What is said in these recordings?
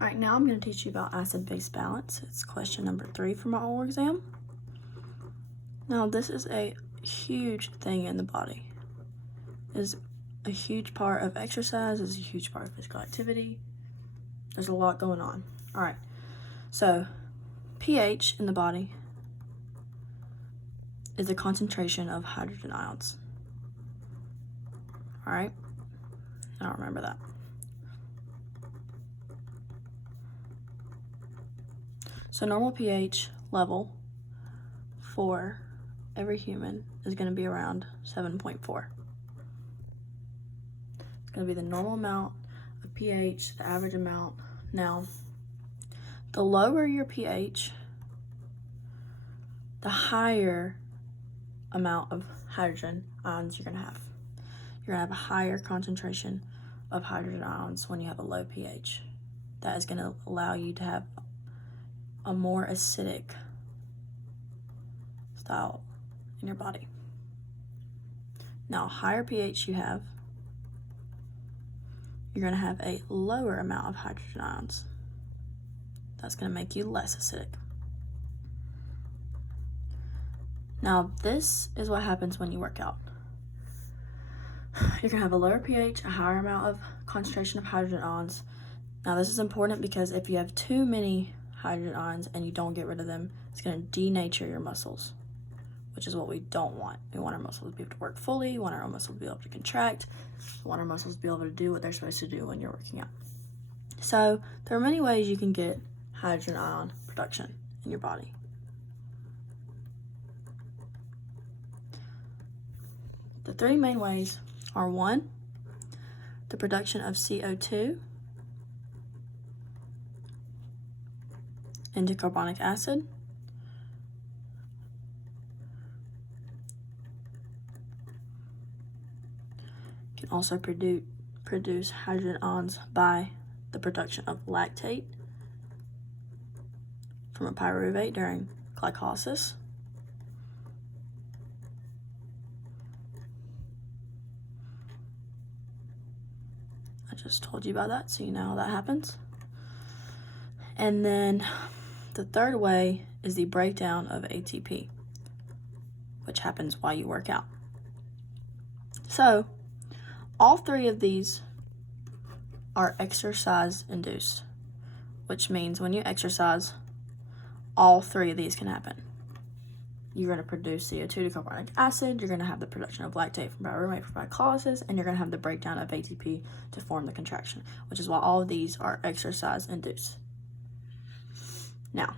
All right, now I'm going to teach you about acid-base balance. It's question number 3 from our oral exam. Now, this is a huge thing in the body. It is a huge part of exercise. It's a huge part of physical activity. There's a lot going on. All right, so pH in the body is the concentration of hydrogen ions. All right, now remember that. So normal pH level for every human is going to be around 7.4. It's going to be the normal amount of pH, the average amount. Now, the lower your pH, the higher amount of hydrogen ions you're going to have. You're going to have a higher concentration of hydrogen ions when you have a low pH. That is going to allow you to have a more acidic style in your body. Now, higher pH you have, you're going to have a lower amount of hydrogen ions. That's going to make you less acidic. Now, this is what happens when you work out. You're going to have a lower pH, a higher amount of concentration of hydrogen ions. Now, this is important because if you have too many hydrogen ions and you don't get rid of them, it's going to denature your muscles, which is what we don't want. We want our muscles to be able to work fully. We want our muscles to be able to contract. We want our muscles to be able to do what they're supposed to do when you're working out. So there are many ways you can get hydrogen ion production in your body. The 3 main ways are 1, the production of CO2 into carbonic acid. You can also produce hydrogen ions by the production of lactate from a pyruvate during glycolysis. I just told you about that, so you know how that happens. And then the 3rd way is the breakdown of ATP, which happens while you work out. So, all 3 of these are exercise-induced, which means when you exercise, all 3 of these can happen. You're going to produce CO2 to carbonic acid, you're going to have the production of lactate from pyruvate for glycolysis, and you're going to have the breakdown of ATP to form the contraction, which is why all of these are exercise-induced. Now,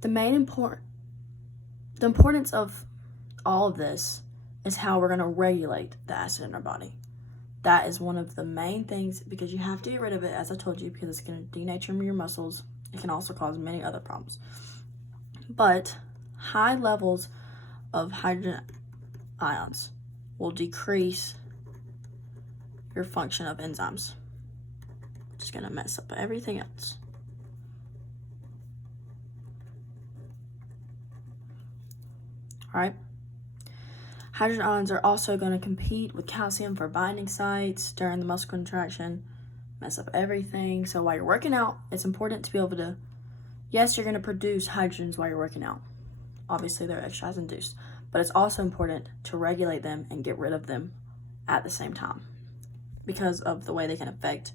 the importance of all of this is how we're going to regulate the acid in our body. That is one of the main things, because you have to get rid of it, as I told you, because it's going to denature your muscles. It can also cause many other problems. But high levels of hydrogen ions will decrease your function of enzymes. It's going to mess up everything else. All right. Hydrogen ions are also going to compete with calcium for binding sites during the muscle contraction, mess up everything. So while you're working out, it's important to be able to, yes, you're going to produce hydrogens while you're working out. Obviously, they're exercise-induced, but it's also important to regulate them and get rid of them at the same time because of the way they can affect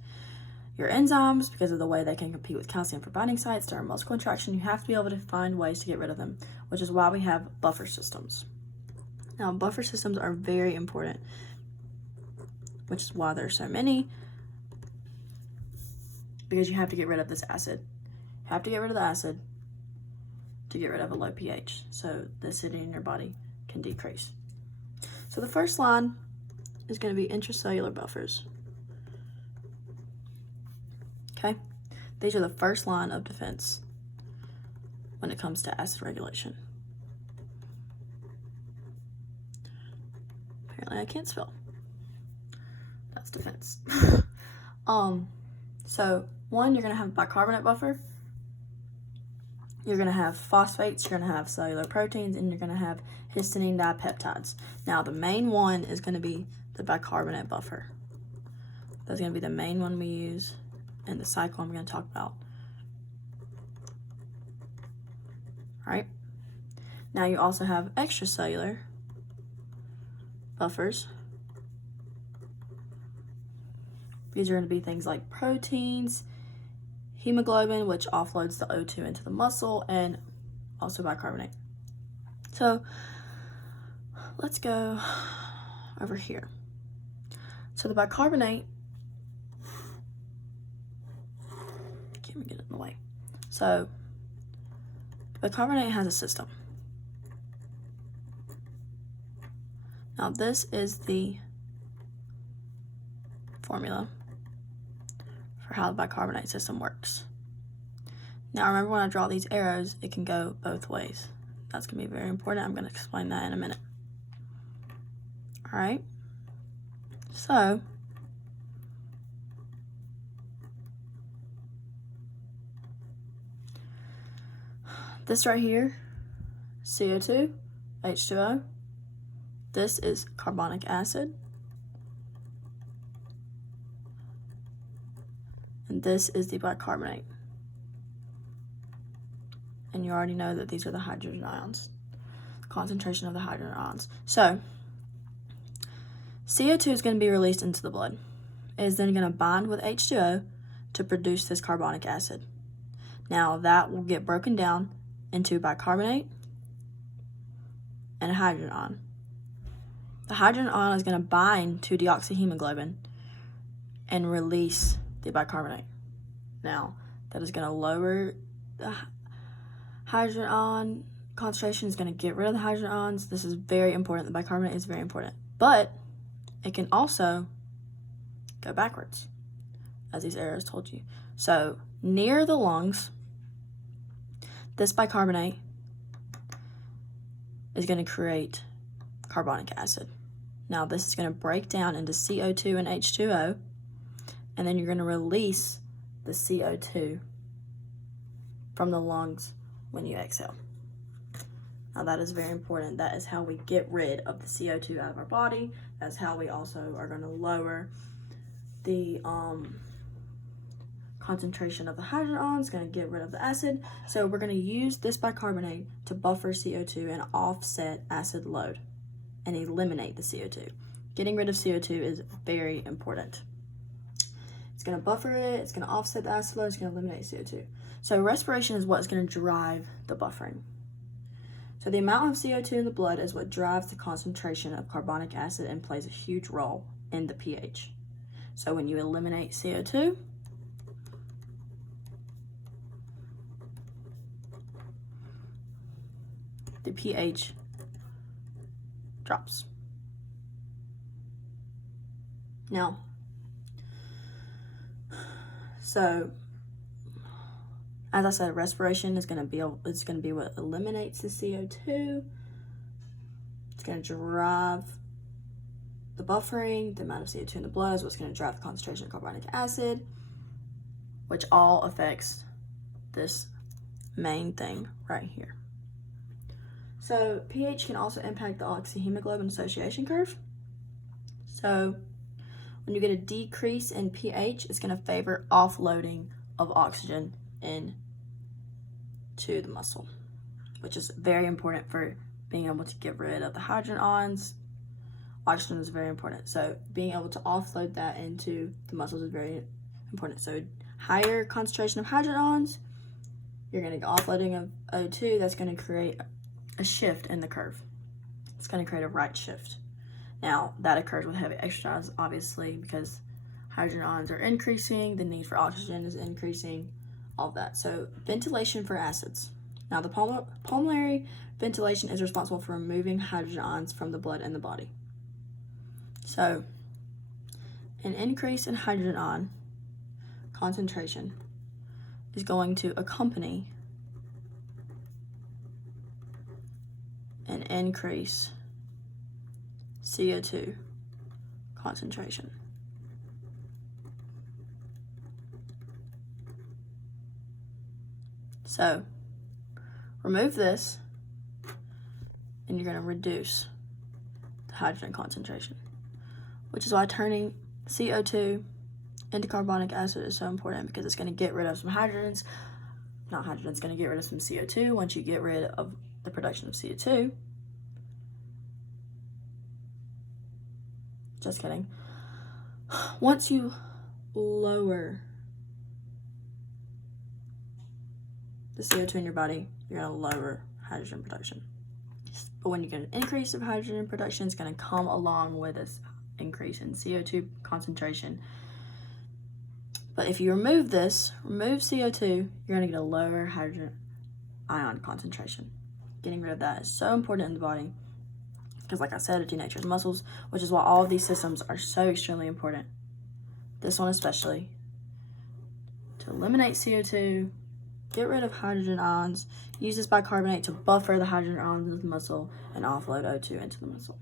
your enzymes, because of the way they can compete with calcium for binding sites during muscle contraction. You have to be able to find ways to get rid of them, which is why we have buffer systems. Now, buffer systems are very important, which is why there's so many, because you have to get rid of this acid. You have to get rid of the acid to get rid of a low pH, so the acidity in your body can decrease. So the first line is going to be intracellular buffers. Okay? These are the first line of defense when it comes to acid regulation. Apparently I can't spell. That's defense. So 1, you're going to have a bicarbonate buffer. You're going to have phosphates, you're going to have cellular proteins, and you're going to have histidine dipeptides. Now, the main one is going to be the bicarbonate buffer. That's going to be the main one we use in the cycle I'm going to talk about. All right. Now you also have extracellular buffers. These are going to be things like proteins, hemoglobin, which offloads the O2 into the muscle, and also bicarbonate. So let's go over here. So the bicarbonate, can't even get it in the way. So bicarbonate has a system. Now this is the formula for how the bicarbonate system works. Now remember, when I draw these arrows, it can go both ways. That's going to be very important. I'm going to explain that in a minute. All right. So this right here, CO2, H2O. This is carbonic acid. And this is the bicarbonate. And you already know that these are the hydrogen ions, concentration of the hydrogen ions. So CO2 is going to be released into the blood. It is then going to bind with H2O to produce this carbonic acid. Now that will get broken down into bicarbonate and a hydrogen ion. The hydrogen ion is going to bind to deoxyhemoglobin and release the bicarbonate. Now that is going to lower the hydrogen ion concentration, is going to get rid of the hydrogen ions. This is very important. The bicarbonate is very important. But it can also go backwards, as these arrows told you. So near the lungs, this bicarbonate is going to create carbonic acid. Now this is going to break down into CO2 and H2O, and then you're going to release the CO2 from the lungs when you exhale. Now that is very important. That is how we get rid of the CO2 out of our body. That's how we also are going to lower the concentration of the hydrogen ions, going to get rid of the acid. So we're going to use this bicarbonate to buffer CO2 and offset acid load and eliminate the CO2. Getting rid of CO2 is very important. It's going to buffer it, it's going to offset the acid load, it's going to eliminate CO2. So respiration is what's going to drive the buffering. So the amount of CO2 in the blood is what drives the concentration of carbonic acid and plays a huge role in the pH. So when you eliminate CO2, the pH drops. Now, so as I said, respiration is going to be what eliminates the CO2. It's going to drive the buffering. The amount of CO2 in the blood is what's going to drive the concentration of carbonic acid, which all affects this main thing right here. So pH can also impact the oxyhemoglobin association curve. So when you get a decrease in pH, it's going to favor offloading of oxygen into the muscle, which is very important for being able to get rid of the hydrogen ions. Oxygen is very important. So being able to offload that into the muscles is very important. So higher concentration of hydrogen ions, you're going to get offloading of O2. That's going to create a shift in the curve. It's going to create a right shift. Now, that occurs with heavy exercise, obviously, because hydrogen ions are increasing, the need for oxygen is increasing, all of that. So, ventilation for acids. Now, the pulmonary ventilation is responsible for removing hydrogen ions from the blood and the body. So, an increase in hydrogen ion concentration is going to accompany an increase CO2 concentration. So remove this and you're going to reduce the hydrogen concentration, which is why turning CO2 into carbonic acid is so important because it's going to get rid of some hydrogens. Not hydrogens, it's going to get rid of some CO2. Once you get rid of the production of CO2, just kidding. Once you lower the CO2 in your body, you're going to lower hydrogen production. But when you get an increase of hydrogen production, it's going to come along with this increase in CO2 concentration. But if you remove CO2, you're going to get a lower hydrogen ion concentration. Getting rid of that is so important in the body because, like I said, it denatures muscles, which is why all of these systems are so extremely important. This one especially. To eliminate CO2, get rid of hydrogen ions, use this bicarbonate to buffer the hydrogen ions into the muscle, and offload O2 into the muscle.